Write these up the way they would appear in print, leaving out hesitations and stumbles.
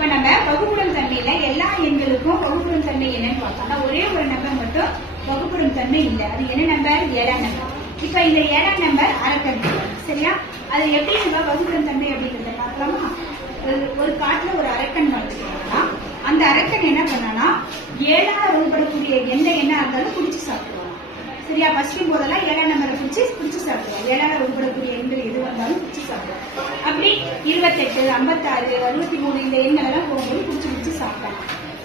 இப்ப நம்ம வகுப்புறும் தன்மையில எல்லா எண்களுக்கும் வகுப்புறும் தன்மை என்னன்னு பார்த்தோம்னா ஒரே ஒரு நம்பர் மட்டும் வகுப்புறும் தன்மை இல்லை. அது என்ன நம்பர்? 7ஆம் நம்பர். இப்ப இந்த 7ஆம் நம்பர் அரக்கன் சரியா? அது எப்படி நம்ம வகுப்புறும் தன்மை அப்படின்றத பார்க்கலாமா? ஒரு காட்டுல ஒரு அரக்கன் வளர்த்துக்கலாம். அந்த அரக்கன் என்ன பண்ணானா 7ஆல வகுப்படக்கூடிய எந்த எண்ணா இருந்தாலும் குடிச்சு சாப்பிடுவான். சரியா? பசிக்கும் போதெல்லாம் 7ஆம் நம்பரை குடிச்சு சாப்பிடுவான். 7ஆல வகுப்படக்கூடிய எண்கள் எது வந்தாலும் குடிச்சு சாப்பிடுவான். அப்படி 28, 56, 63 இந்த எண்கள் எல்லாம் போகும்போது குடிச்சு சாப்பிட்டான்.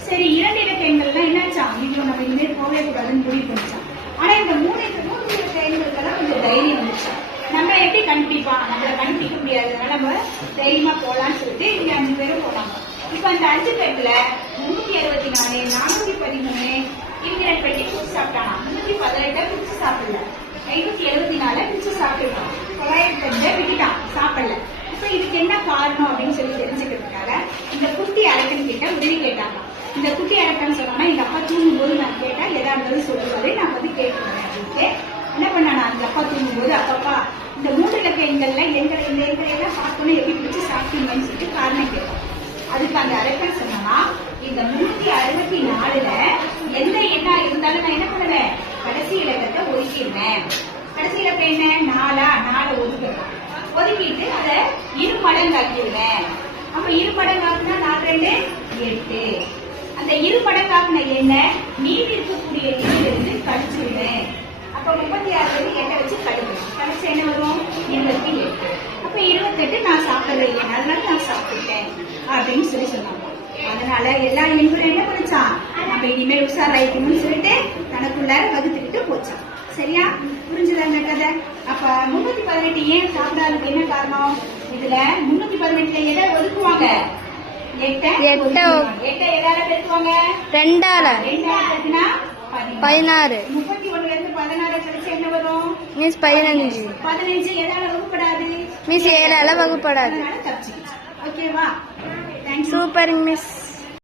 சரி, 2 இலக்க எண்கள்லாம் என்னாச்சா? இதுல நம்ம இனிமேல் போகவே கூடாதுன்னு முடிவு பண்ணிச்சான். ஆனா இந்த 3 இலக்க எண்களுக்கெல்லாம் கொஞ்சம் தைரியம் வந்துச்சா. நம்ம எப்படி கண்டுபிடிப்பான்? நம்மள கண்டுபிடிக்க முடியாது. அதனால நம்ம தைரியமா போலான்னு சொல்லிட்டு இங்க 5 பேரும் போனாங்க. இப்ப அந்த 5 பேர்ல 364, 413 இன்கிரட் பெட்டி குடிச்சு சாப்பிட்டானா. 318 குடிச்சு சாப்பிடல. 574 குடிச்சு சாப்பிட்டுட்டான். 902 விட்டுட்டான், சாப்பிடல. இப்ப இதுக்கு என்ன காரணம் அப்படின்னு சொல்லி தெரிஞ்சுக்கிறதுக்காக இந்த குட்டி அரக்கன் கிட்ட உதவி கேட்டாங்க. இந்த குட்டி அரக்கன் சொன்னா எங்க அப்பா தூங்கும் போது நான் கேட்டா எதா இருந்தாலும் சொல்லுவாரு, நான் வந்து கேட்கிறேன் அப்படின்ட்டு என்ன பண்ணானா, அந்த அப்பா தூங்கும் போது அப்பப்பா இந்த 3 இலக்க எண்கள்ல இந்த எண்களை எல்லாம் பார்த்தோன்னு எப்படி பிடிச்சி சாப்பிட்டீங்கன்னு சொல்லிட்டு காரணம் கேட்போம். அதுக்கு அந்த அரக்கன் சொன்னா இந்த 364ல எந்த எண்ணா இருந்தாலும் நான் என்ன பண்ணுவேன், கடைசி இலக்கத்தை ஒதுக்கிடுவேன். கடைசி இலக்கம் என்ன? 4 ஒதுக்குறேன். ஒதுக்கிட்டு அதை 2 மடங்கு ஆக்கிடுவேன். அப்ப 2 மடங்கு ஆக்குனா 4 2 8. அந்த 2 மடங்கு ஆக்குன எண்ணெய் மீதி இருக்கக்கூடிய எண்ணிலிருந்து கழிச்சுடுவேன். அப்ப 36 8 வச்சு கழிச்சு என்ன வரும்? 28. அப்ப 28 நான் சாப்பிடவே இல்லை, அதனால நான் சாப்பிட்டுட்டேன் அப்படின்னு சொல்லி சொன்னாங்க. அதனால எல்லா எண்களும் என்ன பண்ணிச்சான், நம்ம இனிமேல் உஷாராயிக்கணும்னு சொல்லிட்டு தனக்குள்ளார வகுத்துக்கிட்டு போச்சான். சரியா? புரிஞ்சுதாங்க கதை? அப்ப 318 ஏன் சாப்பிடாததுக்கு என்ன காரணம்? இதுல 318ல எதை ஒதுக்குவாங்க? 8 எதால பெருக்குவாங்க? 2ஆல பெருக்குனா 16. 31ல இருந்து 16 கழிச்சு என்ன வரும்? மிஸ் 15. 15 எதால வகுப்படாது? மிஸ் 7ஆல வகுப்படாது. அதனால தப்பிச்சு. ஓகேவா? தேங்க்ஸ். Super miss.